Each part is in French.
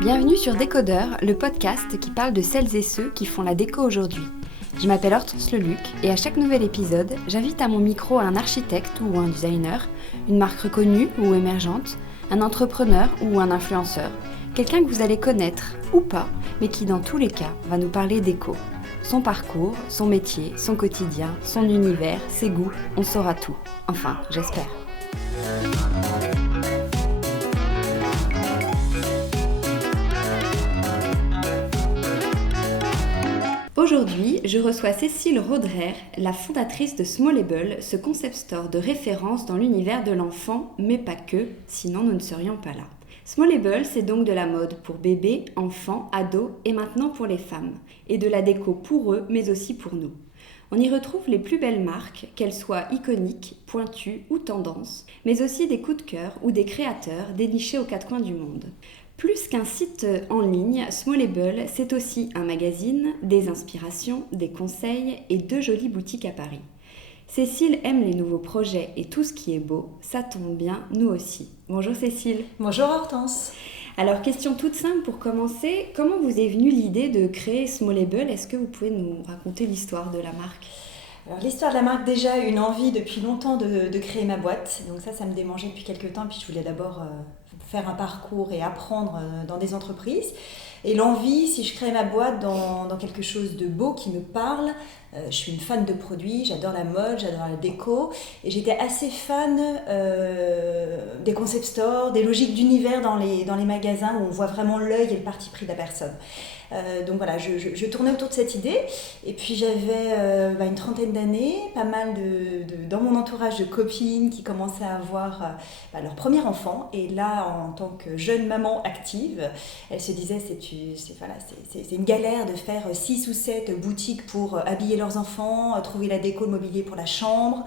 Bienvenue sur Décodeur, le podcast qui parle de celles et ceux qui font la déco aujourd'hui. Je m'appelle Hortense Leluc et à chaque nouvel épisode, j'invite à mon micro un architecte ou un designer, une marque reconnue ou émergente, un entrepreneur ou un influenceur, quelqu'un que vous allez connaître ou pas, mais qui dans tous les cas va nous parler déco. Son parcours, son métier, son quotidien, son univers, ses goûts, on saura tout. Enfin, j'espère. Aujourd'hui, je reçois Cécile Roderer, la fondatrice de Smallable, ce concept store de référence dans l'univers de l'enfant, mais pas que, sinon nous ne serions pas là. Smallable, c'est donc de la mode pour bébés, enfants, ados et maintenant pour les femmes. Et de la déco pour eux, mais aussi pour nous. On y retrouve les plus belles marques, qu'elles soient iconiques, pointues ou tendances, mais aussi des coups de cœur ou des créateurs dénichés aux quatre coins du monde. Plus qu'un site en ligne, Smallable, c'est aussi un magazine, des inspirations, des conseils et 2 jolies boutiques à Paris. Cécile aime les nouveaux projets et tout ce qui est beau, ça tombe bien, nous aussi. Bonjour Cécile. Bonjour Hortense. Alors, question toute simple pour commencer, comment vous est venue l'idée de créer Smallable ? Est-ce que vous pouvez nous raconter l'histoire de la marque ? Alors, l'histoire de la marque, déjà une envie depuis longtemps de créer ma boîte. Donc ça me démangeait depuis quelques temps. Puis je voulais d'abord faire un parcours et apprendre dans des entreprises. Et l'envie, si je crée ma boîte dans quelque chose de beau qui me parle, je suis une fan de produits, j'adore la mode, j'adore la déco. Et j'étais assez fan des concept stores, des logiques d'univers dans les magasins où on voit vraiment l'œil et le parti pris de la personne. Donc voilà, je tournais autour de cette idée. Et puis j'avais une trentaine d'années, pas mal dans mon entourage de copines qui commençaient à avoir leur premier enfant. Et là, en tant que jeune maman active, elles se disaient c'est une galère de faire 6 ou 7 boutiques pour habiller leurs enfants, trouver la déco, le mobilier pour la chambre,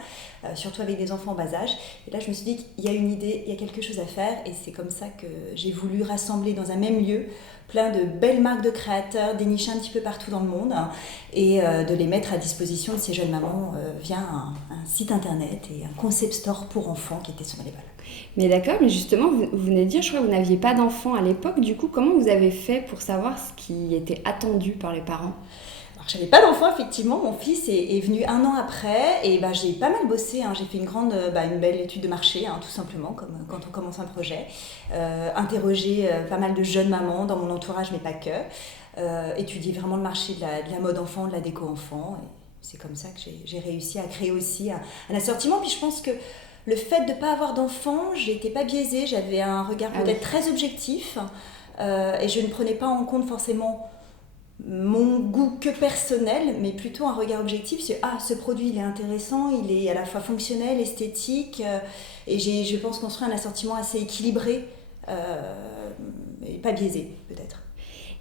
surtout avec des enfants en bas âge. Et là, je me suis dit qu'il y a une idée, il y a quelque chose à faire. Et c'est comme ça que j'ai voulu rassembler dans un même lieu plein de belles marques de créateurs dénichées un petit peu partout dans le monde et de les mettre à disposition de ces jeunes mamans via un site internet et un concept store pour enfants qui était sur Smallable. Mais d'accord, mais justement, vous venez de dire, je crois que vous n'aviez pas d'enfants à l'époque. Du coup, comment vous avez fait pour savoir ce qui était attendu par les parents ? Alors, j'avais pas d'enfant, effectivement. Mon fils est venu 1 an après et j'ai pas mal bossé. J'ai fait une belle étude de marché, tout simplement, comme quand on commence un projet. Interrogé pas mal de jeunes mamans dans mon entourage, mais pas que. Étudier vraiment le marché de la mode enfant, de la déco enfant. Et c'est comme ça que j'ai réussi à créer aussi un assortiment. Puis je pense que le fait de ne pas avoir d'enfant, je n'étais pas biaisée. J'avais un regard peut-être très objectif et je ne prenais pas en compte forcément mon goût que personnel, mais plutôt un regard objectif sur ce produit il est intéressant, il est à la fois fonctionnel, esthétique et j'ai, je pense, construit un assortiment assez équilibré et pas biaisé peut-être.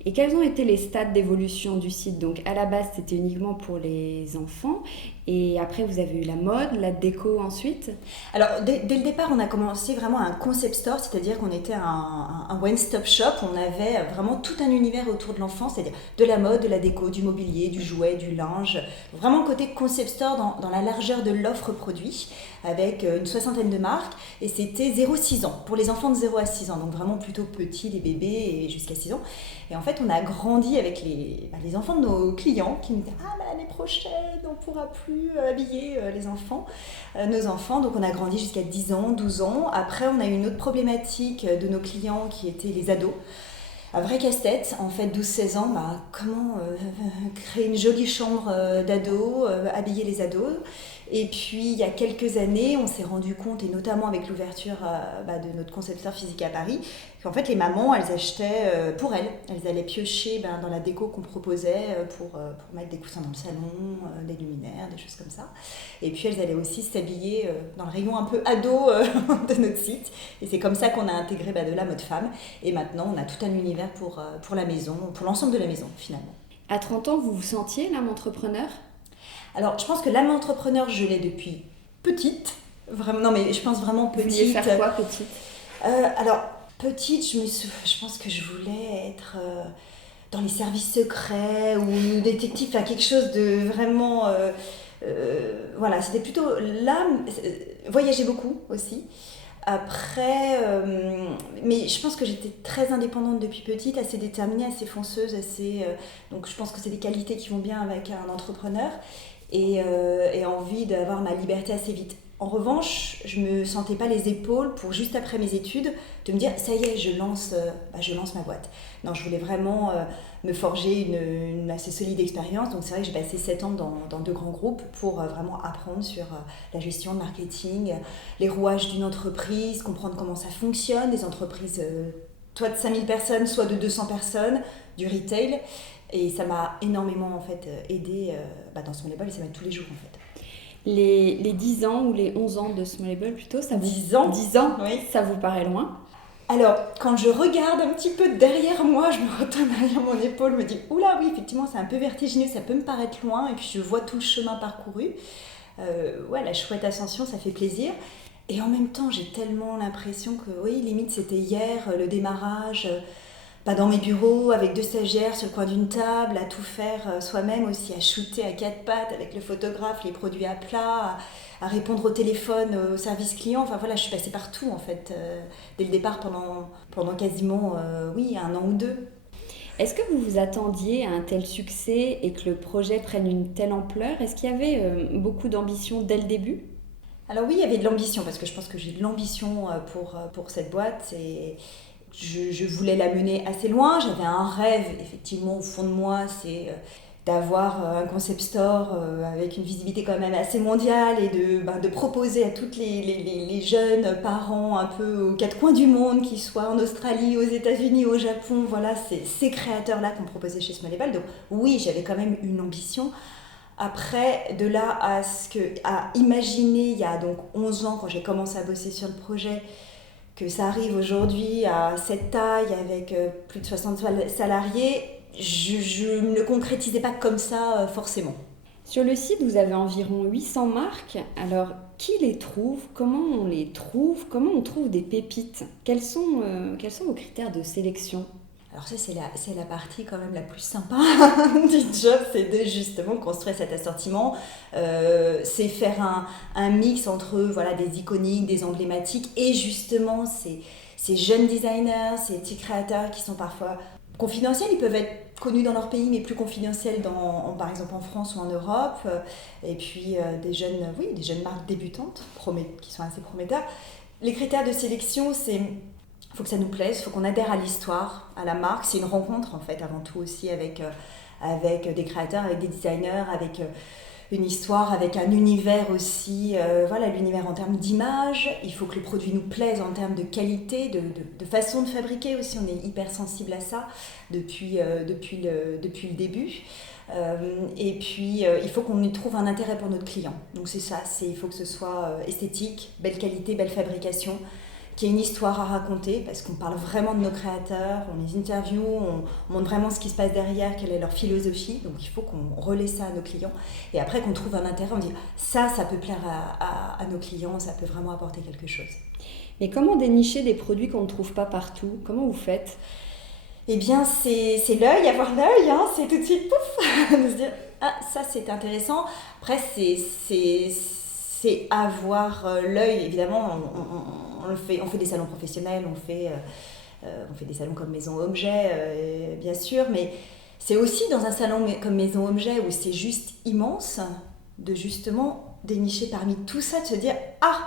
Et quels ont été les stades d'évolution du site ? Donc à la base c'était uniquement pour les enfants et après vous avez eu la mode, la déco ensuite ? Alors dès le départ on a commencé vraiment un concept store, c'est-à-dire qu'on était un one-stop shop, on avait vraiment tout un univers autour de l'enfant, c'est-à-dire de la mode, de la déco, du mobilier, du jouet, du linge, vraiment côté concept store dans la largeur de l'offre produit avec une 60aine de marques et c'était 0-6 ans, pour les enfants de 0 à 6 ans, donc vraiment plutôt petits, les bébés et jusqu'à 6 ans. Et en fait, on a grandi avec les enfants de nos clients qui nous disaient « l'année prochaine, on ne pourra plus habiller les enfants, nos enfants. » Donc, on a grandi jusqu'à 10 ans, 12 ans. Après, on a eu une autre problématique de nos clients qui étaient les ados. Un vrai casse-tête, en fait, 12-16 ans, comment créer une jolie chambre d'ados, habiller les ados. Et puis, il y a quelques années, on s'est rendu compte, et notamment avec l'ouverture de notre concept store physique à Paris, qu'en fait, les mamans, elles achetaient pour elles. Elles allaient piocher dans la déco qu'on proposait pour mettre des coussins dans le salon, des luminaires, des choses comme ça. Et puis, elles allaient aussi s'habiller dans le rayon un peu ado de notre site. Et c'est comme ça qu'on a intégré de la mode femme. Et maintenant, on a tout un univers pour la maison, pour l'ensemble de la maison, finalement. À 30 ans, vous vous sentiez l'âme entrepreneur ? Alors, je pense que l'âme entrepreneur, je l'ai depuis petite. Vraiment, non, mais je pense vraiment petite. Vous vouliez faire quoi, petite ? Alors, petite, je pense que je voulais être dans les services secrets ou détective, enfin quelque chose de vraiment... voilà, c'était plutôt l'âme. Voyager beaucoup aussi. Après, mais je pense que j'étais très indépendante depuis petite, assez déterminée, assez fonceuse, donc je pense que c'est des qualités qui vont bien avec un entrepreneur et envie d'avoir ma liberté assez vite. En revanche, je me sentais pas les épaules pour juste après mes études de me dire ça y est, je lance ma boîte. Non, je voulais vraiment me forger une assez solide expérience. Donc c'est vrai que j'ai passé 7 ans dans 2 grands groupes pour vraiment apprendre sur la gestion, le marketing, les rouages d'une entreprise, comprendre comment ça fonctionne, des entreprises soit de 5000 personnes, soit de 200 personnes, du retail. Et ça m'a énormément en fait aidé dans ce Smallable et ça m'aide tous les jours en fait. Les 10 ans ou les 11 ans de Smallable plutôt, ça vous... 10 ans. 10 ans, Oui. Ça vous paraît loin? Alors, quand je regarde un petit peu derrière moi, je me retourne derrière mon épaule, me dis oula, oui, effectivement, c'est un peu vertigineux, ça peut me paraître loin, et puis je vois tout le chemin parcouru. Ouais, la chouette ascension, ça fait plaisir. Et en même temps, j'ai tellement l'impression que, oui, limite, c'était hier, le démarrage, dans mes bureaux, avec 2 stagiaires sur le coin d'une table, à tout faire soi-même aussi, à shooter à 4 pattes avec le photographe, les produits à plat, à répondre au téléphone, au service client. Enfin voilà, je suis passée partout en fait, dès le départ pendant quasiment, oui, 1 an ou 2. Est-ce que vous vous attendiez à un tel succès et que le projet prenne une telle ampleur? Est-ce qu'il y avait beaucoup d'ambition dès le début? Alors oui, il y avait de l'ambition, parce que je pense que j'ai de l'ambition pour cette boîte. Et je voulais la mener assez loin. J'avais un rêve, effectivement, au fond de moi, c'est d'avoir un concept store avec une visibilité quand même assez mondiale et de proposer à toutes les jeunes parents un peu aux 4 coins du monde, qu'ils soient en Australie, aux États-Unis, au Japon, voilà, c'est ces créateurs-là qu'on proposait chez Smallable. Donc oui, j'avais quand même une ambition. Après, de là à imaginer, il y a donc 11 ans, quand j'ai commencé à bosser sur le projet, que ça arrive aujourd'hui à cette taille avec plus de 60 salariés, je ne le concrétisais pas comme ça forcément. Sur le site, vous avez environ 800 marques. Alors, qui les trouve? Comment on les trouve? Comment on trouve des pépites? Quels sont vos critères de sélection? Alors ça, c'est la partie quand même la plus sympa du job, c'est de justement construire cet assortiment. C'est faire un mix entre voilà, des iconiques, des emblématiques et justement ces jeunes designers, ces petits créateurs qui sont parfois confidentiels. Ils peuvent être connus dans leur pays mais plus confidentiels par exemple en France ou en Europe. Et puis des jeunes marques débutantes qui sont assez prometteurs. Les critères de sélection, c'est... Il faut que ça nous plaise, il faut qu'on adhère à l'histoire, à la marque. C'est une rencontre en fait avant tout aussi avec des créateurs, avec des designers, avec une histoire, avec un univers aussi. Voilà, l'univers en termes d'image. Il faut que le produit nous plaise en termes de qualité, de façon de fabriquer aussi. On est hyper sensible à ça depuis le début. Et puis il faut qu'on y trouve un intérêt pour notre client. Donc c'est ça, il faut que ce soit esthétique, belle qualité, belle fabrication, qu'il y ait une histoire à raconter, parce qu'on parle vraiment de nos créateurs, on les interviewe, on montre vraiment ce qui se passe derrière, quelle est leur philosophie, donc il faut qu'on relaie ça à nos clients, et après qu'on trouve un intérêt, on dit ça peut plaire à nos clients, ça peut vraiment apporter quelque chose. Mais comment dénicher des produits qu'on ne trouve pas partout? Comment vous faites? Eh bien, c'est l'œil, avoir l'œil, hein, c'est tout de suite pouf, de se dire ah, ça c'est intéressant. Après, c'est avoir l'œil, évidemment, on fait des salons professionnels, on fait des salons comme Maison Objet, bien sûr, mais c'est aussi dans un salon comme Maison Objet où c'est juste immense, de justement dénicher parmi tout ça, de se dire ah,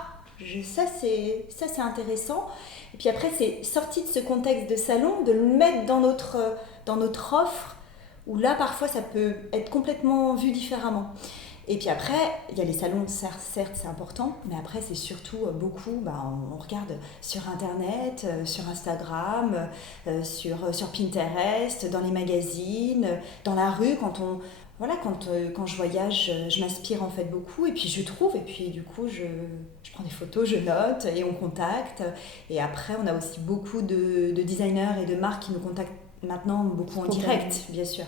ça c'est intéressant. Et puis après, c'est sorti de ce contexte de salon, de le mettre dans notre offre, où là, parfois, ça peut être complètement vu différemment. Et puis après, il y a les salons, certes, c'est important, mais après, c'est surtout beaucoup, on regarde sur Internet, sur Instagram, sur Pinterest, dans les magazines, dans la rue, quand je voyage, je m'inspire en fait beaucoup, et puis je trouve, et puis du coup, je prends des photos, je note, et on contacte. Et après, on a aussi beaucoup de designers et de marques qui nous contactent maintenant, beaucoup en direct, bien sûr.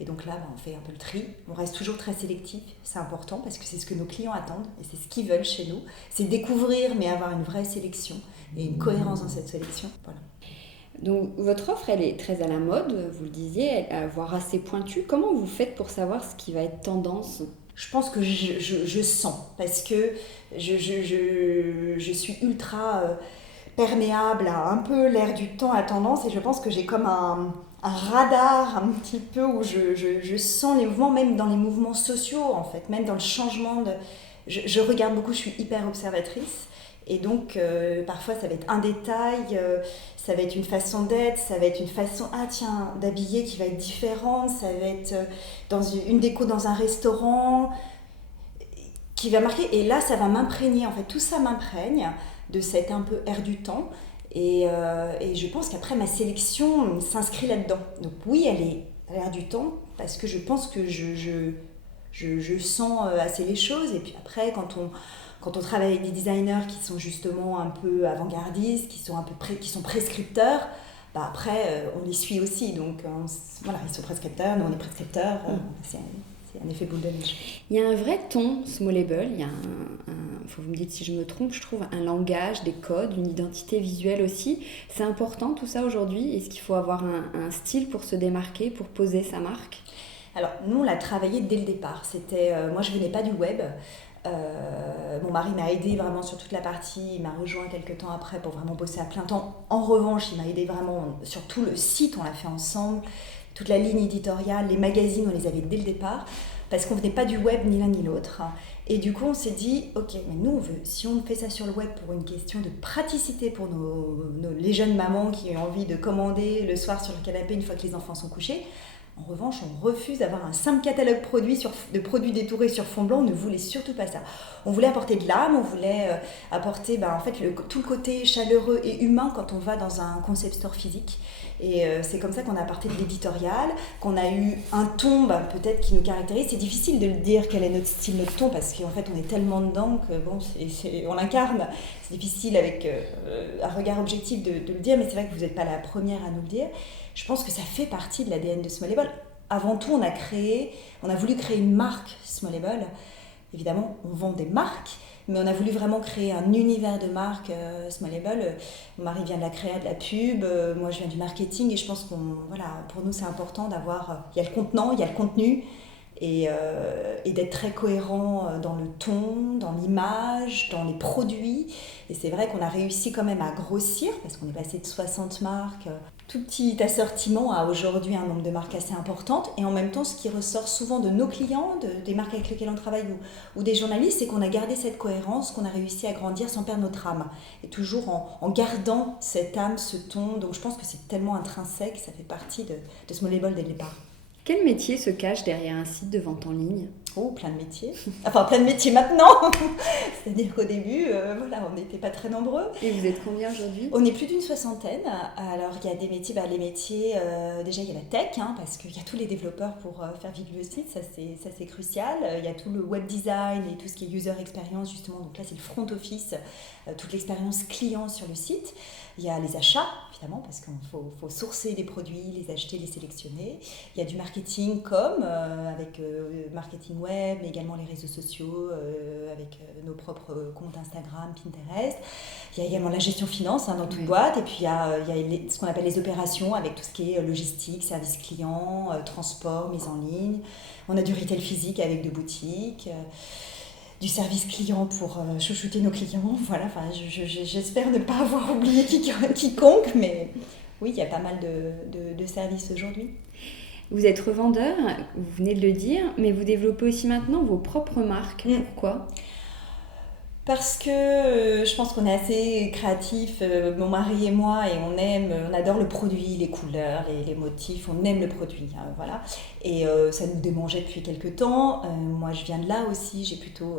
Et donc là, on fait un peu le tri. On reste toujours très sélectif, c'est important parce que c'est ce que nos clients attendent et c'est ce qu'ils veulent chez nous. C'est découvrir, mais avoir une vraie sélection et une cohérence dans cette sélection. Voilà. Donc votre offre, elle est très à la mode, vous le disiez, voire assez pointue. Comment vous faites pour savoir ce qui va être tendance ? je pense que je sens, parce que je suis ultra perméable à un peu l'air du temps, à tendance, et je pense que j'ai comme un radar un petit peu où je sens les mouvements, même dans les mouvements sociaux en fait, même dans le changement de... Je regarde beaucoup, je suis hyper observatrice. Et donc, parfois, ça va être un détail, ça va être une façon d'être, ça va être une façon, d'habiller qui va être différente, ça va être dans une déco dans un restaurant qui va marquer. Et là, ça va m'imprégner, en fait, tout ça m'imprègne de cet un peu air du temps. Et je pense qu'après, ma sélection s'inscrit là-dedans. Donc oui, elle est à l'air du temps, parce que je pense que je sens assez les choses. Et puis après, quand on travaille avec des designers qui sont justement un peu avant-gardistes, qui sont qui sont prescripteurs, bah après on les suit aussi. Donc voilà, ils sont prescripteurs, nous on est prescripteurs. C'est un effet boule de neige. Il y a un vrai ton smallable, il y a faut que vous me dites si je me trompe, je trouve un langage, des codes, une identité visuelle aussi. C'est important tout ça aujourd'hui? Est-ce qu'il faut avoir un style pour se démarquer, pour poser sa marque? Alors nous on l'a travaillé dès le départ. Moi je venais pas du web. Mon mari m'a aidé vraiment sur toute la partie, il m'a rejoint quelques temps après pour vraiment bosser à plein temps. En revanche, il m'a aidé vraiment sur tout le site, on l'a fait ensemble, toute la ligne éditoriale, les magazines, on les avait dès le départ, parce qu'on venait pas du web ni l'un ni l'autre. Et du coup, on s'est dit, ok, mais nous, si on fait ça sur le web pour une question de praticité pour les jeunes mamans qui ont envie de commander le soir sur le canapé une fois que les enfants sont couchés, en revanche, on refuse d'avoir un simple catalogue de produits détourés sur fond blanc. On ne voulait surtout pas ça. On voulait apporter de l'âme, on voulait apporter en fait, tout le côté chaleureux et humain quand on va dans un concept store physique. Et c'est comme ça qu'on a apporté de l'éditorial, qu'on a eu un ton peut-être qui nous caractérise. C'est difficile de le dire quel est notre style, notre ton, parce qu'en fait on est tellement dedans que on l'incarne. C'est difficile avec un regard objectif de le dire, mais c'est vrai que vous n'êtes pas la première à nous le dire. Je pense que ça fait partie de l'ADN de smallable. Avant tout, on a voulu créer une marque smallable. Évidemment, on vend des marques, mais on a voulu vraiment créer un univers de marque smallable. Mon mari vient de la créa, de la pub, moi je viens du marketing, et je pense pour nous c'est important d'avoir, il y a le contenant, il y a le contenu, et d'être très cohérent dans le ton, dans l'image, dans les produits. Et c'est vrai qu'on a réussi quand même à grossir, parce qu'on est passé de 60 marques, tout petit assortiment, à aujourd'hui un nombre de marques assez importante. Et en même temps, ce qui ressort souvent de nos clients, des marques avec lesquelles on travaille ou des journalistes, c'est qu'on a gardé cette cohérence, qu'on a réussi à grandir sans perdre notre âme. Et toujours en gardant cette âme, ce ton. Donc je pense que c'est tellement intrinsèque, ça fait partie de smallable dès le départ. Quel métier se cache derrière un site de vente en ligne? Oh, plein de métiers. Enfin, plein de métiers maintenant. C'est-à-dire qu'au début, on n'était pas très nombreux. Et vous êtes combien aujourd'hui? On est plus d'une soixantaine. Alors, il y a des métiers, les métiers, déjà il y a la tech, parce qu'il y a tous les développeurs pour faire vivre le site, ça c'est crucial. Il y a tout le web design et tout ce qui est user experience, justement. Donc là, c'est le front office, toute l'expérience client sur le site. Il y a les achats, évidemment, parce qu'il faut sourcer des produits, les acheter, les sélectionner. Il y a du marketing avec marketing web, mais également les réseaux sociaux, avec nos propres comptes Instagram, Pinterest. Il y a également la gestion finance dans toute boîte. Et puis il y a ce qu'on appelle les opérations, avec tout ce qui est logistique, service client, transport, mise en ligne. On a du retail physique avec 2 boutiques. Du service client pour chouchouter nos clients. Voilà, j'espère ne pas avoir oublié quiconque, mais oui, il y a pas mal de services aujourd'hui. Vous êtes revendeur, vous venez de le dire, mais vous développez aussi maintenant vos propres marques. Pourquoi ? Parce que je pense qu'on est assez créatifs, mon mari et moi, et on adore le produit, les couleurs, les motifs, on aime le produit, voilà. Et ça nous démangeait depuis quelques temps. Moi, je viens de là aussi, j'ai plutôt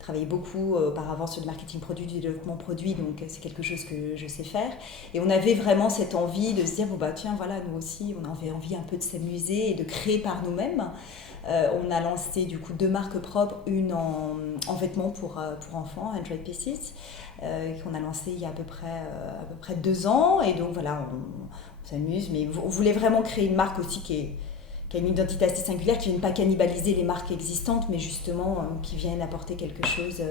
travaillé beaucoup auparavant sur le marketing produit, du développement produit, donc c'est quelque chose que je sais faire. Et on avait vraiment cette envie de se dire, nous aussi, on avait envie un peu de s'amuser et de créer par nous-mêmes. On a lancé du coup 2 marques propres, une en vêtements pour enfants, 100 Pieces, qu'on a lancé il y a à peu près 2 ans. Et donc voilà, on s'amuse, mais on voulait vraiment créer une marque aussi qui a une identité assez singulière, qui ne vient pas cannibaliser les marques existantes, mais justement qui viennent apporter quelque chose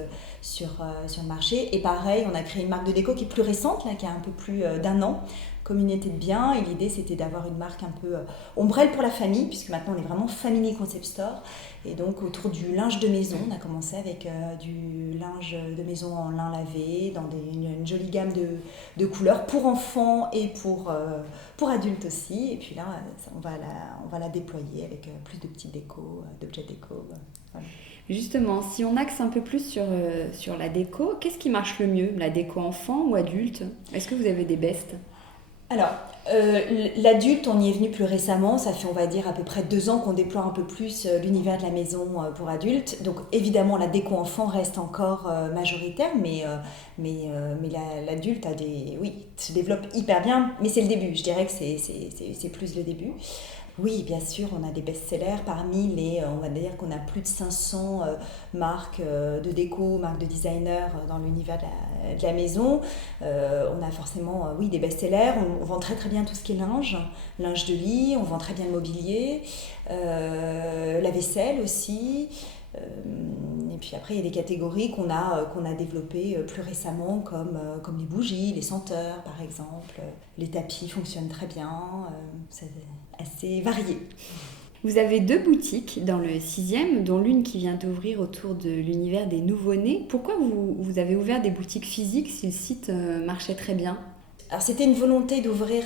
sur le marché. Et pareil, on a créé une marque de déco qui est plus récente, là, qui a un peu plus d'1 an, communauté de biens. Et l'idée, c'était d'avoir une marque un peu ombrelle pour la famille, puisque maintenant, on est vraiment Family Concept Store. Et donc, autour du linge de maison, on a commencé avec du linge de maison en lin lavé, dans une jolie gamme de couleurs pour enfants et pour adultes aussi. Et puis là, on va la déployer avec plus de petites décos, d'objets déco. Voilà. Justement, si on axe un peu plus sur la déco, qu'est-ce qui marche le mieux, la déco enfant ou adulte? Est-ce que vous avez des bestes? Alors, l'adulte, on y est venu plus récemment. Ça fait, on va dire, à peu près 2 ans qu'on déploie un peu plus l'univers de la maison pour adultes. Donc, évidemment, la déco enfant reste encore majoritaire, mais l'adulte se développe hyper bien. Mais c'est le début. Je dirais que c'est plus le début. Oui, bien sûr, on a des best-sellers parmi on va dire qu'on a plus de 500 marques de déco, marques de designers dans l'univers de la maison. On a forcément, des best-sellers. On vend très très bien tout ce qui est linge de lit, on vend très bien le mobilier, la vaisselle aussi. Et puis après, il y a des catégories qu'on a développées plus récemment, comme les bougies, les senteurs par exemple. Les tapis fonctionnent très bien, c'est assez varié. Vous avez 2 boutiques dans le 6e, dont l'une qui vient d'ouvrir autour de l'univers des nouveau-nés. Pourquoi vous avez ouvert des boutiques physiques si le site marchait très bien ? Alors c'était une volonté d'ouvrir,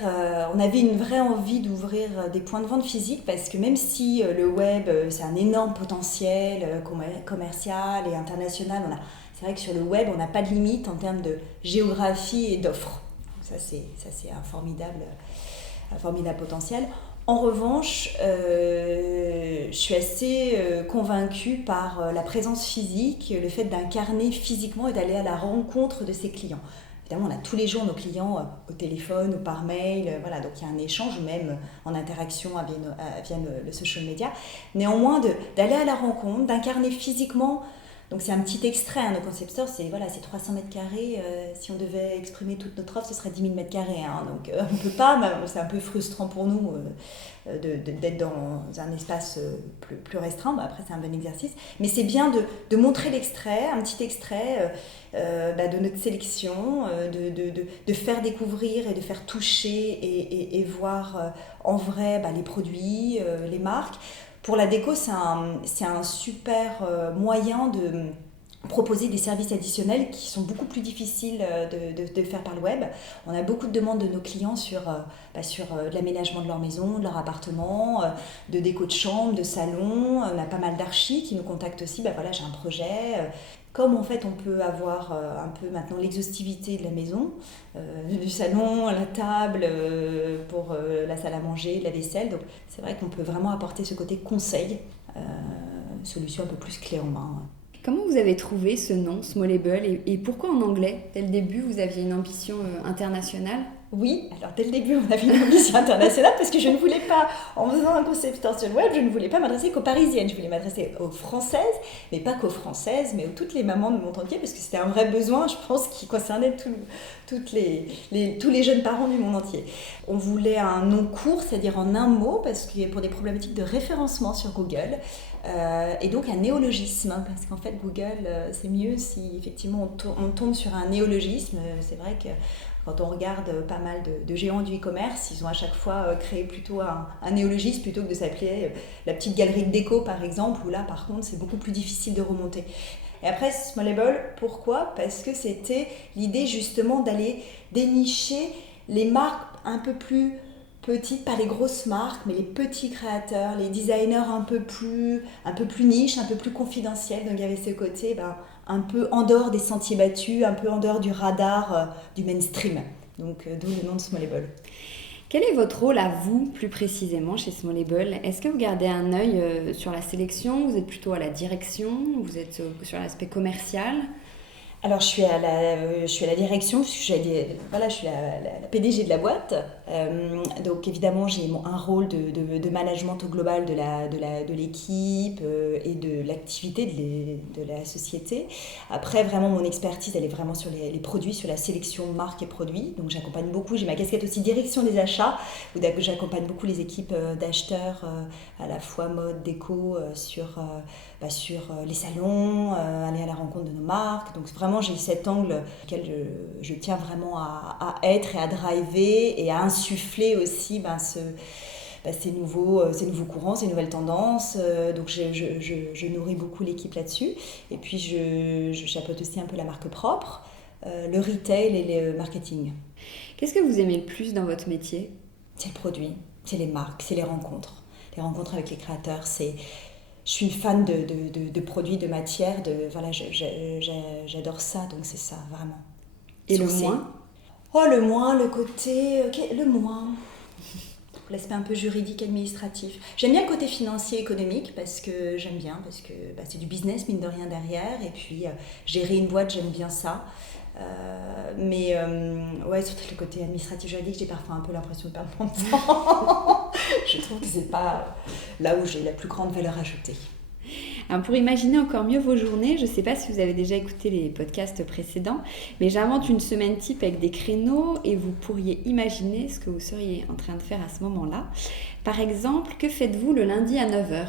on avait une vraie envie d'ouvrir des points de vente physiques parce que même si le web c'est un énorme potentiel commercial et international, c'est vrai que sur le web on n'a pas de limite en termes de géographie et d'offres. Ça c'est un formidable potentiel. En revanche, je suis assez convaincue par la présence physique, le fait d'incarner physiquement et d'aller à la rencontre de ses clients. Évidemment, on a tous les jours nos clients au téléphone ou par mail, voilà, donc il y a un échange, même en interaction via le social media. Néanmoins, d'aller à la rencontre, d'incarner physiquement. Donc c'est un petit extrait, nos concept stores, c'est 300 mètres carrés. Si on devait exprimer toute notre offre, ce serait 10 000 mètres carrés. Donc on ne peut pas, c'est un peu frustrant pour nous d'être dans un espace plus restreint. Après, c'est un bon exercice. Mais c'est bien de montrer l'extrait, un petit extrait de notre sélection, de faire découvrir et de faire toucher et voir en vrai les produits, les marques. Pour la déco, c'est un super moyen de proposer des services additionnels qui sont beaucoup plus difficiles de faire par le web. On a beaucoup de demandes de nos clients sur l'aménagement de leur maison, de leur appartement, de déco de chambre, de salon. On a pas mal d'archis qui nous contactent aussi. J'ai un projet. Comme en fait on peut avoir un peu maintenant l'exhaustivité de la maison, du salon, la table, pour la salle à manger, la vaisselle. Donc c'est vrai qu'on peut vraiment apporter ce côté conseil, solution un peu plus clé en main. Comment vous avez trouvé ce nom, Smallable, et pourquoi en anglais ? Dès le début, vous aviez une ambition internationale ? Oui, alors dès le début, on avait une ambition internationale parce que je ne voulais pas, en faisant un concept store sur le web, je ne voulais pas m'adresser qu'aux Parisiennes. Je voulais m'adresser aux Françaises, mais pas qu'aux Françaises, mais à toutes les mamans de monde entier, parce que c'était un vrai besoin, je pense, qui concernait tous les jeunes parents du monde entier. On voulait un nom court, c'est-à-dire en un mot, parce que pour des problématiques de référencement sur Google, et donc un néologisme, parce qu'en fait Google, c'est mieux si effectivement on tombe sur un néologisme. C'est vrai que quand on regarde pas mal de géants du e-commerce, ils ont à chaque fois créé plutôt un néologisme plutôt que de s'appeler la petite galerie de déco par exemple, où là par contre c'est beaucoup plus difficile de remonter. Et après Smallable, pourquoi ? Parce que c'était l'idée justement d'aller dénicher les marques un peu plus petites, pas les grosses marques, mais les petits créateurs, les designers un peu plus niche, un peu plus confidentiels. Donc il y avait ce côté un peu en dehors des sentiers battus, un peu en dehors du radar du mainstream. Donc d'où le nom de Smallable. Quel est votre rôle à vous, plus précisément, chez Smallable ? Est-ce que vous gardez un œil sur la sélection ? Vous êtes plutôt à la direction ? Vous êtes sur l'aspect commercial ? Alors je suis à la direction, je suis la PDG de la boîte, donc évidemment j'ai un rôle de management au global de l'équipe et de l'activité de la société. Après vraiment mon expertise elle est vraiment sur les produits, sur la sélection marques et produits, donc j'accompagne beaucoup, j'ai ma casquette aussi direction des achats, où j'accompagne beaucoup les équipes d'acheteurs à la fois mode, déco, sur les salons, aller à la rencontre de nos marques, donc vraiment vraiment, j'ai cet angle auquel je tiens vraiment à être et à driver et à insuffler aussi ces nouveaux courants, ces nouvelles tendances. Donc je nourris beaucoup l'équipe là-dessus. Et puis je chapeaute aussi un peu la marque propre, le retail et le marketing. Qu'est-ce que vous aimez le plus dans votre métier ? C'est le produit, c'est les marques, c'est les rencontres. Les rencontres avec les créateurs, je suis une fan de produits, de matières, j'adore ça, donc c'est ça, vraiment. Et le moins ? Oh, le moins, le côté... le moins... L'aspect un peu juridique, administratif. J'aime bien le côté financier, économique, parce que c'est du business, mine de rien, derrière. Et puis, gérer une boîte, j'aime bien ça. Ouais, surtout le côté administratif, juridique, j'ai parfois un peu l'impression de perdre mon temps. Je trouve que c'est pas là où j'ai la plus grande valeur ajoutée. Alors pour imaginer encore mieux vos journées, je ne sais pas si vous avez déjà écouté les podcasts précédents, mais j'invente une semaine type avec des créneaux et vous pourriez imaginer ce que vous seriez en train de faire à ce moment-là. Par exemple, que faites-vous le lundi à 9h ?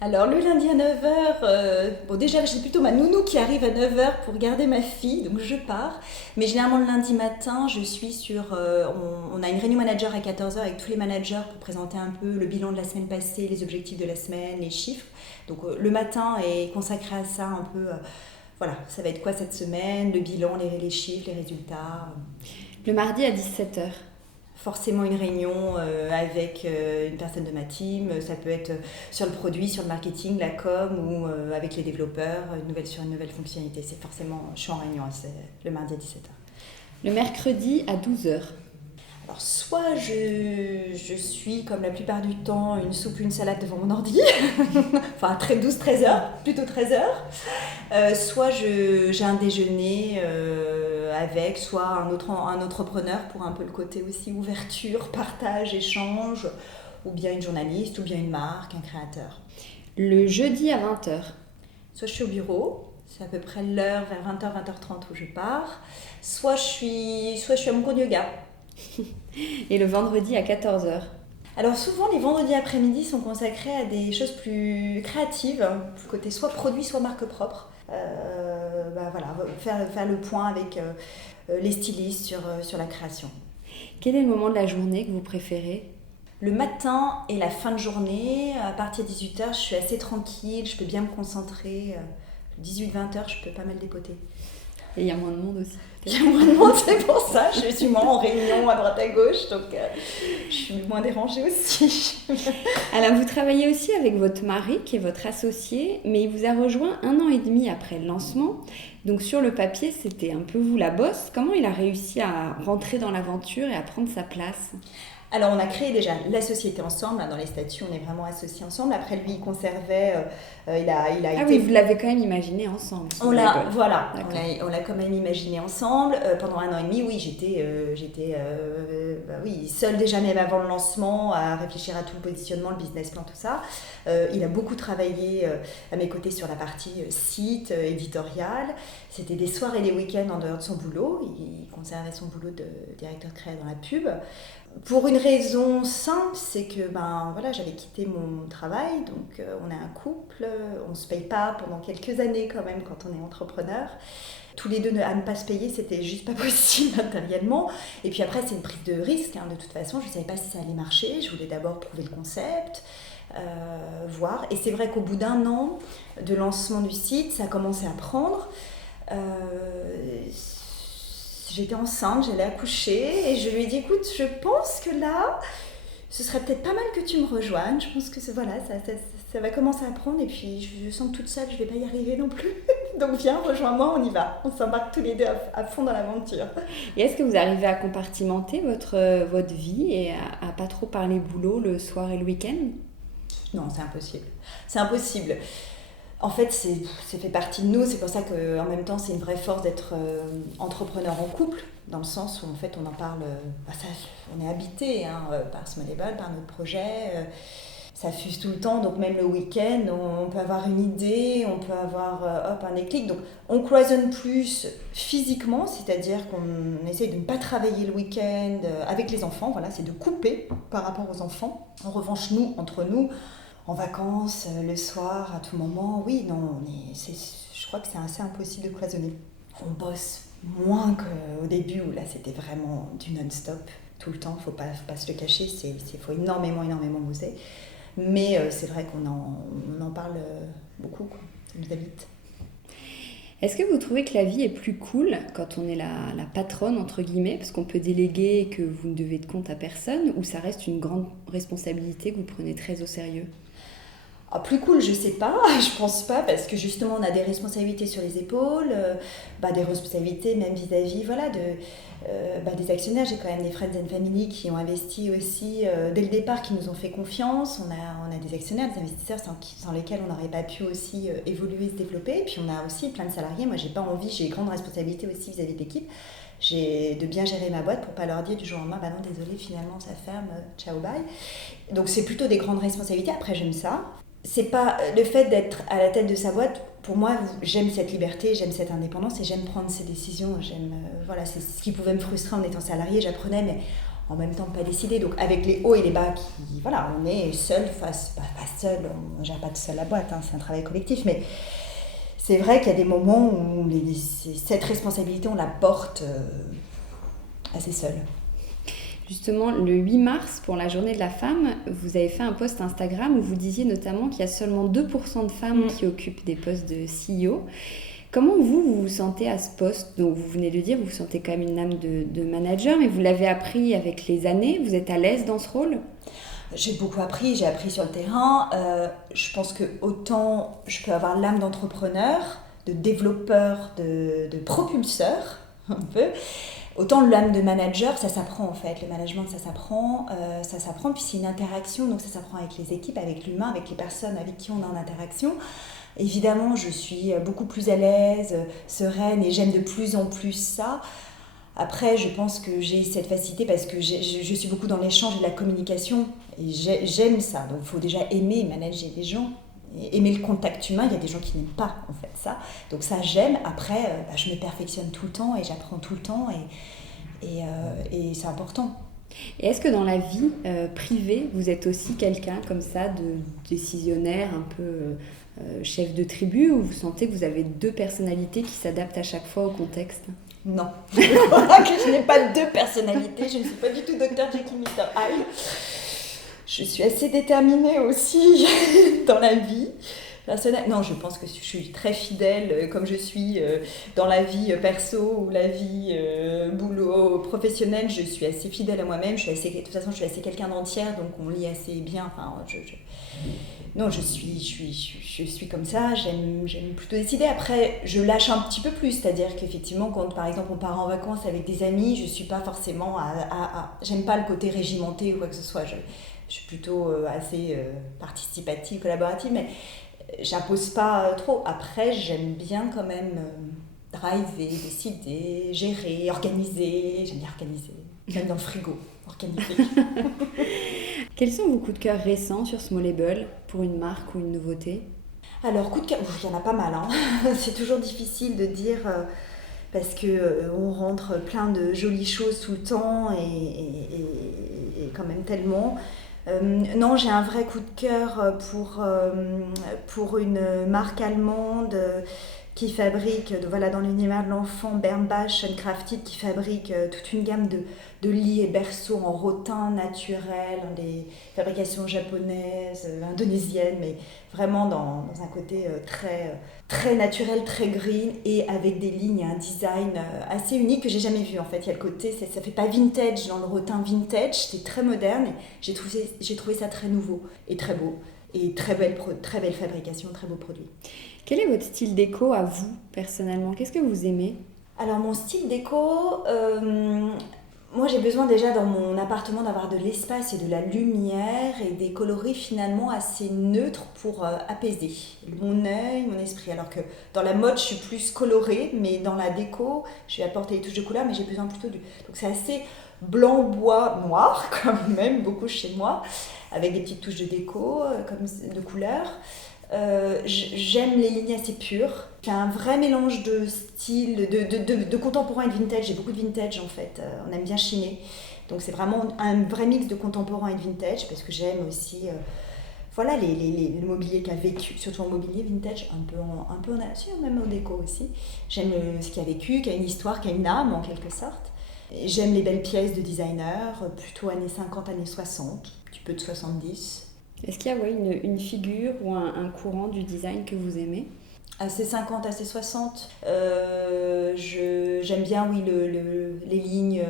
Alors le lundi à 9h, déjà c'est plutôt ma nounou qui arrive à 9h pour garder ma fille, donc je pars. Mais généralement le lundi matin, je suis on a une réunion manager à 14h avec tous les managers pour présenter un peu le bilan de la semaine passée, les objectifs de la semaine, les chiffres. Donc le matin est consacré à ça un peu, ça va être quoi cette semaine, le bilan, les chiffres, les résultats. Le mardi à 17h ? Forcément une réunion avec une personne de ma team, ça peut être sur le produit, sur le marketing, la com ou avec les développeurs, sur une nouvelle fonctionnalité. C'est forcément, je suis en réunion, c'est le mardi à 17h. Le mercredi à 12h. Alors soit je suis comme la plupart du temps une soupe, une salade devant mon ordi, enfin 12-13h, plutôt 13h, soit j'ai un déjeuner avec soit un entrepreneur pour un peu le côté aussi ouverture, partage, échange, ou bien une journaliste, ou bien une marque, un créateur. Le jeudi à 20h. Soit je suis au bureau, c'est à peu près l'heure vers 20h, 20h30 où je pars, soit je suis à mon cours de yoga. Et le vendredi à 14h. Alors souvent les vendredis après-midi sont consacrés à des choses plus créatives, côté soit produit, soit marque propre. Faire le point avec les stylistes sur la création. Quel est le moment de la journée que vous préférez ? Le matin et la fin de journée, à partir de 18h, je suis assez tranquille, je peux bien me concentrer. 18-20h, je peux pas mal dépoter. Et il y a moins de monde aussi. Il y a moins de monde, c'est pour ça. Je suis moins en réunion à droite à gauche, donc je suis moins dérangée aussi. Alors, vous travaillez aussi avec votre mari, qui est votre associé, mais il vous a rejoint 1 an et demi après le lancement. Donc, sur le papier, c'était un peu vous la boss. Comment il a réussi à rentrer dans l'aventure et à prendre sa place ? Alors, on a créé déjà la société ensemble. Dans les statuts, on est vraiment associés ensemble. Après, lui, il conservait... il a été... oui, vous l'avez quand même imaginé ensemble. On l'a quand même imaginé ensemble. Pendant 1 an et demi, oui, j'étais seule déjà, même avant le lancement, à réfléchir à tout le positionnement, le business plan, tout ça. Il a beaucoup travaillé à mes côtés sur la partie site, éditorial. C'était des soirs et des week-ends en dehors de son boulot. Il conservait son boulot de directeur de créa dans la pub. Pour une raison simple, c'est que j'avais quitté mon travail, donc on est un couple, on ne se paye pas pendant quelques années quand même quand on est entrepreneur. Tous les deux à ne pas se payer, c'était juste pas possible matériellement. Et puis après, c'est une prise de risque, de toute façon, je ne savais pas si ça allait marcher, je voulais d'abord prouver le concept, voir. Et c'est vrai qu'au bout d'1 an de lancement du site, ça a commencé à prendre. J'étais enceinte, j'allais accoucher et je lui ai dit écoute, je pense que là, ce serait peut-être pas mal que tu me rejoignes. Je pense que ça va commencer à prendre et puis je sens que toute seule, je vais pas y arriver non plus. Donc viens, rejoins-moi, on y va. On s'embarque tous les deux à fond dans l'aventure. Et est-ce que vous arrivez à compartimenter votre vie et à pas trop parler boulot le soir et le week-end ? Non, c'est impossible. C'est impossible. En fait, c'est fait partie de nous, c'est pour ça qu'en même temps, c'est une vraie force d'être entrepreneur en couple, dans le sens où en fait, on en parle, on est habité par Smallable, par notre projet, ça fuse tout le temps, donc même le week-end, on peut avoir une idée, on peut avoir un déclic, donc on cloisonne plus physiquement, c'est-à-dire qu'on essaye de ne pas travailler le week-end avec les enfants, voilà, c'est de couper par rapport aux enfants. En revanche, nous, entre nous, en vacances, le soir, à tout moment, oui, non, je crois que c'est assez impossible de cloisonner. On bosse moins qu'au début où là c'était vraiment du non-stop tout le temps, faut pas se le cacher, faut énormément bosser. Mais c'est vrai qu'on en parle beaucoup, quoi. Ça nous habite. Est-ce que vous trouvez que la vie est plus cool quand on est la patronne, entre guillemets, parce qu'on peut déléguer et que vous ne devez de compte à personne, ou ça reste une grande responsabilité que vous prenez très au sérieux ? Plus cool, je sais pas, je pense pas, parce que justement on a des responsabilités sur les épaules, des responsabilités même vis-à-vis des actionnaires. J'ai quand même des friends and family qui ont investi aussi dès le départ, qui nous ont fait confiance. On a des actionnaires, des investisseurs sans lesquels on n'aurait pas pu aussi évoluer, se développer. Et puis on a aussi plein de salariés. Moi j'ai pas envie, j'ai grande responsabilité aussi vis-à-vis de l'équipe. J'ai de bien gérer ma boîte pour pas leur dire du jour au lendemain, non désolé, finalement ça ferme, ciao bye. Donc c'est plutôt des grandes responsabilités. Après j'aime ça. C'est pas le fait d'être à la tête de sa boîte. Pour moi, j'aime cette liberté, j'aime cette indépendance et j'aime prendre ces décisions. C'est ce qui pouvait me frustrer en étant salariée. J'apprenais, mais en même temps pas décider. Donc avec les hauts et les bas, on est seul pas seul. On gère pas tout seul la boîte. C'est un travail collectif, mais c'est vrai qu'il y a des moments où cette responsabilité, on la porte assez seule. Justement, le 8 mars, pour la journée de la femme, vous avez fait un post Instagram où vous disiez notamment qu'il y a seulement 2% de femmes qui occupent des postes de CEO. Comment vous vous sentez à ce poste ? Donc vous venez de dire, vous vous sentez quand même une âme de manager, mais vous l'avez appris avec les années, vous êtes à l'aise dans ce rôle ? J'ai beaucoup appris, j'ai appris sur le terrain. Je pense que autant je peux avoir l'âme d'entrepreneur, de développeur, de propulseur, un peu. Autant l'âme de manager, ça s'apprend en fait. Le management, ça s'apprend. Puis c'est une interaction, donc ça s'apprend avec les équipes, avec l'humain, avec les personnes avec qui on est en interaction. Évidemment, je suis beaucoup plus à l'aise, sereine, et j'aime de plus en plus ça. Après, je pense que j'ai cette facilité parce que je suis beaucoup dans l'échange et la communication. Et j'aime ça. Donc, il faut déjà aimer manager les gens. Aimer le contact humain, il y a des gens qui n'aiment pas en fait ça. Donc ça j'aime. Après, je me perfectionne tout le temps et j'apprends tout le temps et c'est important. Et est-ce que dans la vie privée, vous êtes aussi quelqu'un comme ça, de décisionnaire, un peu chef de tribu, ou vous sentez que vous avez deux personnalités qui s'adaptent à chaque fois au contexte ? Non, je crois que je n'ai pas deux personnalités. Je ne suis pas du tout Dr Jekyll, Mr Hyde. Je suis assez déterminée aussi dans la vie personnelle. Non, je pense que je suis très fidèle comme je suis dans la vie perso ou la vie boulot professionnelle. Je suis assez fidèle à moi-même. De toute façon, je suis assez quelqu'un d'entière, donc on lit assez bien. Non, je suis comme ça. J'aime plutôt décider. Après, je lâche un petit peu plus. C'est-à-dire qu'effectivement, quand par exemple on part en vacances avec des amis, je suis pas forcément j'aime pas le côté régimenté ou quoi que ce soit. Je suis plutôt assez participative, collaborative, mais j'impose pas trop. Après, j'aime bien quand même driver, décider, gérer, organiser. J'aime bien organiser, même dans le frigo, organiser. Quels sont vos coups de cœur récents sur Smallable pour une marque ou une nouveauté ? Alors, coup de cœur, il y en a pas mal. C'est toujours difficile de dire... parce qu'on rentre plein de jolies choses tout le temps et quand même tellement. Non, j'ai un vrai coup de cœur pour une marque allemande qui fabrique, dans l'univers de l'enfant, Bernbach Crafted, qui fabrique toute une gamme de lits et berceaux en rotin naturel, des fabrications japonaises, indonésiennes, mais vraiment dans un côté très naturel, très green, et avec des lignes et un design assez unique que j'ai jamais vu en fait. Il y a le côté, ça fait pas vintage dans le rotin vintage, c'est très moderne, et j'ai trouvé ça très nouveau et très beau, et très belle fabrication, très beau produit. Quel est votre style déco à vous, personnellement ? Qu'est-ce que vous aimez ? Alors mon style déco, moi j'ai besoin déjà dans mon appartement d'avoir de l'espace et de la lumière et des coloris finalement assez neutres pour apaiser mon œil, mon esprit. Alors que dans la mode je suis plus colorée, mais dans la déco je vais apporter des touches de couleur, mais j'ai besoin plutôt donc c'est assez blanc, bois, noir quand même, beaucoup chez moi, avec des petites touches de déco, comme de couleurs. J'aime les lignes assez pures. J'ai un vrai mélange de style, de contemporain et de vintage. J'ai beaucoup de vintage en fait. On aime bien chiner. Donc c'est vraiment un vrai mix de contemporain et de vintage, parce que j'aime aussi voilà, le mobilier qui a vécu, surtout en mobilier vintage, un peu en action, même en déco aussi. J'aime ce qui a vécu, qui a une histoire, qui a une âme en quelque sorte. Et j'aime les belles pièces de designer, plutôt années 50, années 60, un petit peu de 70. Est-ce qu'il y a une figure ou un courant du design que vous aimez? Assez 50, assez 60. J'aime bien, oui, les lignes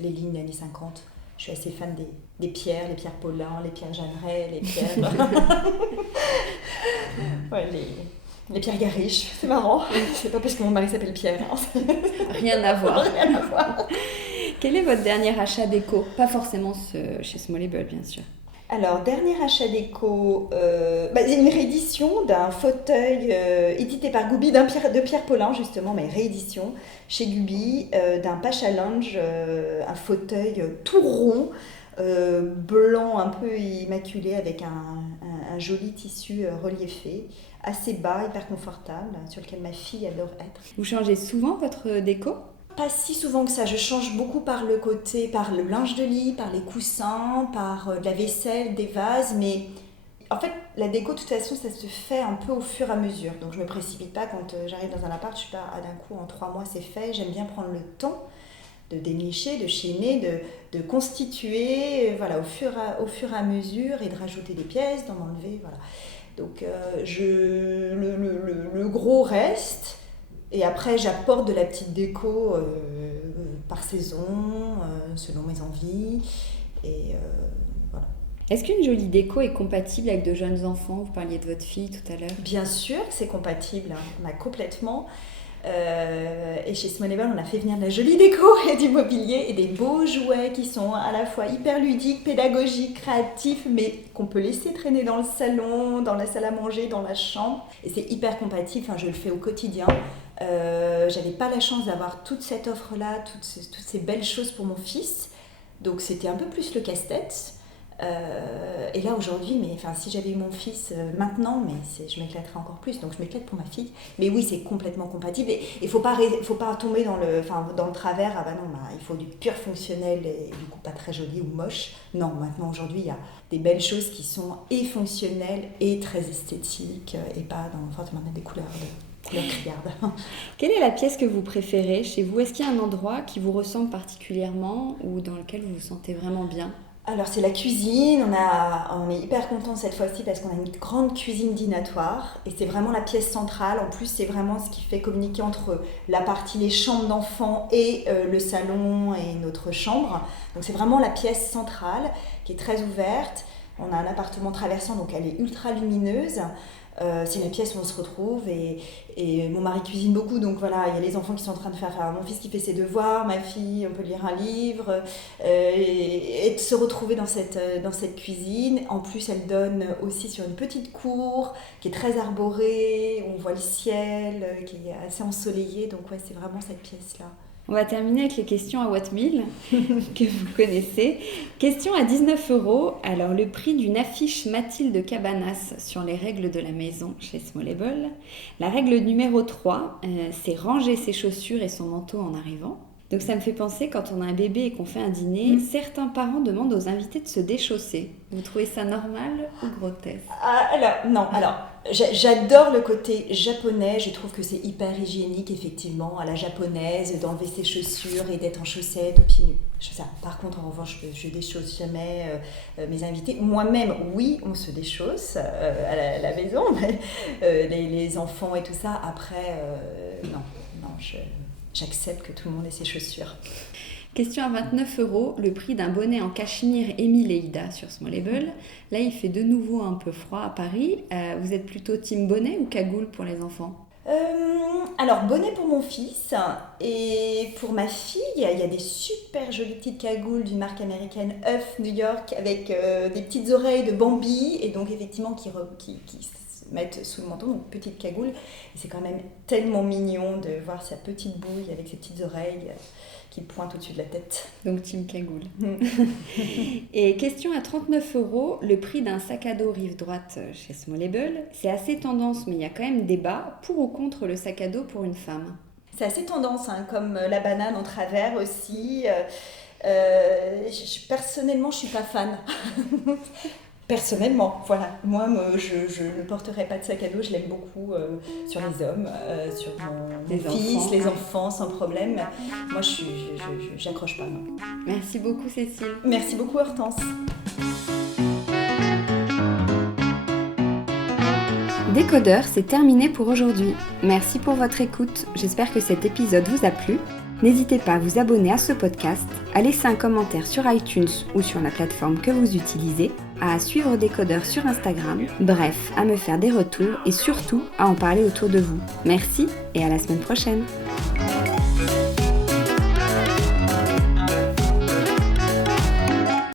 les lignes années 50. Je suis assez fan des pierres, les pierres Paulin, les pierres Jeanneret, les pierres... ouais, les pierres Garish, c'est marrant. C'est pas parce que mon mari s'appelle Pierre. Hein. Rien à voir. Rien à voir. Quel est votre dernier achat déco? Pas forcément chez Smallable, bien sûr. Alors, dernier achat déco, c'est une réédition d'un fauteuil édité par Gubi, de Pierre Paulin justement, mais réédition chez Gubi, d'un Pacha Lounge, un fauteuil tout rond, blanc un peu immaculé avec un joli tissu reliefé, assez bas, hyper confortable, sur lequel ma fille adore être. Vous changez souvent votre déco? Pas si souvent que ça, je change beaucoup par le linge de lit, par les coussins, par de la vaisselle, des vases, mais en fait la déco de toute façon ça se fait un peu au fur et à mesure, donc je me précipite pas quand j'arrive dans un appart, je suis pas d'un coup en 3 mois c'est fait, j'aime bien prendre le temps de dénicher, de chaîner, de constituer, voilà, au fur et à mesure et de rajouter des pièces, d'en enlever, voilà. Donc le gros reste. Et après, j'apporte de la petite déco par saison, selon mes envies. Et voilà. Est-ce qu'une jolie déco est compatible avec de jeunes enfants? Vous parliez de votre fille tout à l'heure. Bien sûr que c'est compatible, hein, complètement. Et chez Smallable, on a fait venir de la jolie déco et du mobilier et des beaux jouets qui sont à la fois hyper ludiques, pédagogiques, créatifs, mais qu'on peut laisser traîner dans le salon, dans la salle à manger, dans la chambre. Et c'est hyper compatible, enfin, je le fais au quotidien. J'avais pas la chance d'avoir toute cette offre-là, toutes ces belles choses pour mon fils. Donc c'était un peu plus le casse-tête. Et là aujourd'hui, si j'avais eu mon fils maintenant, je m'éclaterais encore plus. Donc je m'éclate pour ma fille. Mais oui, c'est complètement compatible. Et il faut pas tomber dans le travers. Ah bah non, il faut du pur fonctionnel et du coup pas très joli ou moche. Non, maintenant aujourd'hui, il y a des belles choses qui sont et fonctionnelles et très esthétiques et pas forcément des couleurs criardes. Quelle est la pièce que vous préférez chez vous? Est-ce qu'il y a un endroit qui vous ressemble particulièrement ou dans lequel vous vous sentez vraiment bien? Alors c'est la cuisine, on est hyper contents cette fois-ci parce qu'on a une grande cuisine dînatoire et c'est vraiment la pièce centrale. En plus c'est vraiment ce qui fait communiquer entre les chambres d'enfants et le salon et notre chambre. Donc c'est vraiment la pièce centrale qui est très ouverte. On a un appartement traversant donc elle est ultra lumineuse. C'est une pièce où on se retrouve et mon mari cuisine beaucoup, donc voilà, il y a les enfants qui sont en train de faire mon fils qui fait ses devoirs, ma fille, on peut lire un livre et de se retrouver dans cette cuisine. En plus elle donne aussi sur une petite cour qui est très arborée, où on voit le ciel qui est assez ensoleillé, donc ouais, c'est vraiment cette pièce-là. On va terminer avec les questions à What Mill que vous connaissez. Question à 19 €. Alors, le prix d'une affiche Mathilde Cabanas sur les règles de la maison chez Smallable. La règle numéro 3, c'est ranger ses chaussures et son manteau en arrivant. Donc ça me fait penser, quand on a un bébé et qu'on fait un dîner, certains parents demandent aux invités de se déchausser. Vous trouvez ça normal ou grotesque? J'adore le côté japonais, je trouve que c'est hyper hygiénique effectivement, à la japonaise, d'enlever ses chaussures et d'être en chaussettes aux pieds nus. Par contre, en revanche, je déchausse jamais mes invités. Moi-même, oui, on se déchausse à la maison, mais les enfants et tout ça, après, non, j'accepte que tout le monde ait ses chaussures. Question à 29 €, le prix d'un bonnet en cachemire Émile et Ida sur Smallable. Là, il fait de nouveau un peu froid à Paris. Vous êtes plutôt team bonnet ou cagoule pour les enfants? Alors, bonnet pour mon fils et pour ma fille, il y a des super jolies petites cagoules d'une marque américaine Huff New York avec des petites oreilles de Bambi et donc effectivement qui se mettent sous le menton, donc petite cagoule. Et c'est quand même tellement mignon de voir sa petite bouille avec ses petites oreilles qui pointe au-dessus de la tête. Donc team cagoule. Et question à 39 €, le prix d'un sac à dos rive droite chez Smallable. C'est assez tendance, mais il y a quand même débat pour ou contre le sac à dos pour une femme. C'est assez tendance, hein, comme la banane en travers aussi. Personnellement, je suis pas fan. Personnellement, voilà. Moi, je ne porterai pas de sac à dos, je l'aime beaucoup sur les hommes, sur mon fils, les enfants, sans problème. Moi, j'accroche pas, non. Merci beaucoup Cécile. Merci beaucoup Hortense. Décodeur, c'est terminé pour aujourd'hui. Merci pour votre écoute. J'espère que cet épisode vous a plu. N'hésitez pas à vous abonner à ce podcast, à laisser un commentaire sur iTunes ou sur la plateforme que vous utilisez, à suivre Décodeur sur Instagram, bref, à me faire des retours et surtout à en parler autour de vous. Merci et à la semaine prochaine.